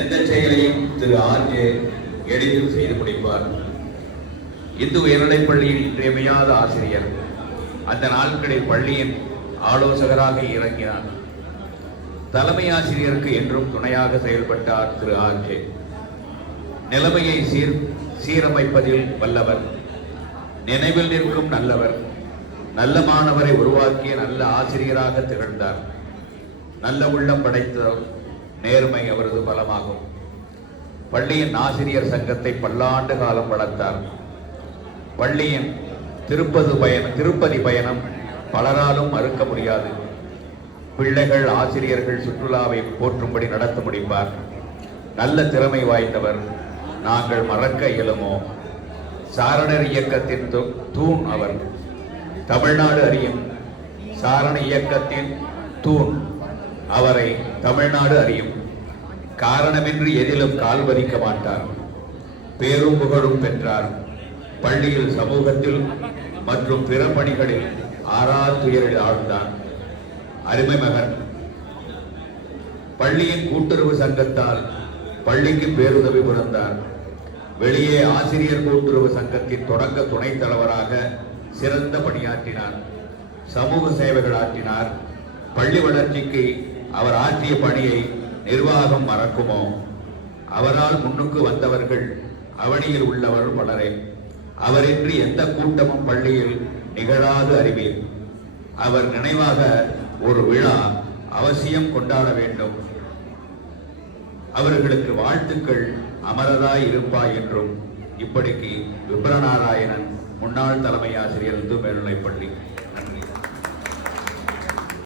எந்த செயலையும் திரு ஆர்.ஜே. எளிதில் செய்து முடிப்பார். இந்து உயர்நிலைப்பள்ளியின் இன்றியமையாத ஆசிரியர். அந்த நாட்களில் பள்ளியின் ஆலோசகராக இறங்கினார். தலைமை ஆசிரியருக்கு என்றும் துணையாக செயல்பட்டார் திரு ஆர்.ஜே. நிலைமையை சீரமைப்பதில் வல்லவர், நினைவில் நிற்கும் நல்லவர், நல்ல மாணவரை உருவாக்கிய நல்ல ஆசிரியராக திகழ்ந்தார். நல்ல உள்ளம் படைத்த நேர்மை அவரது பலமாகும். பள்ளியின் ஆசிரியர் சங்கத்தை பல்லாண்டு காலம் வளர்த்தார். பள்ளியின் திருப்பதி பயணம் பலராலும் மறுக்க முடியாது. பிள்ளைகள் ஆசிரியர்கள் சுற்றுலாவை போற்றும்படி நடத்த முடிப்பார். நல்ல திறமை வாய்ந்தவர். நாங்கள் மறக்க இயலுமோ? சாரணர் இயக்கத்தின் தூண் அவர். தமிழ்நாடு அறியும். சாரண இயக்கத்தின் தூண் அவரை தமிழ்நாடு அறியும். காரணமின்றி எதிலும் கால் பதிக்க மாட்டார். பேரும் புகழும் பெற்றார். பள்ளியில், சமூகத்தில் மற்றும் பிற பணிகளில் ஆறாத்துயரில் ஆழ்ந்தார். அருமை மகன். பள்ளியின் கூட்டுறவு சங்கத்தால் பள்ளிக்கு பேருதவி புரிந்தார். வெளியே ஆசிரியர் கூட்டுறவு சங்கத்தின் தொடக்க துணைத் தலைவராக சிறந்த பணியாற்றினார். சமூக சேவைகள் ஆற்றினார். பள்ளி வளர்ச்சிக்கு அவர் ஆற்றிய பணியை நிர்வாகம் மறக்குமோ? அவரால் முன்னுக்கு வந்தவர்கள் அவனியில் உள்ளவர் பலரே. அவரின்றி எந்த கூட்டமும் பள்ளியில் நிகழாது அறிவீர். அவர் நினைவாக ஒரு விழா அவசியம் கொண்டாட வேண்டும். அவர்களுக்கு வாழ்த்துக்கள் அமரராய் இருப்பாய் என்றும். இப்படிக்கு விப்ரநாராயணன், முன்னாள் தலைமை ஆசிரியர், இந்து மேல்நிலைப்பள்ளி.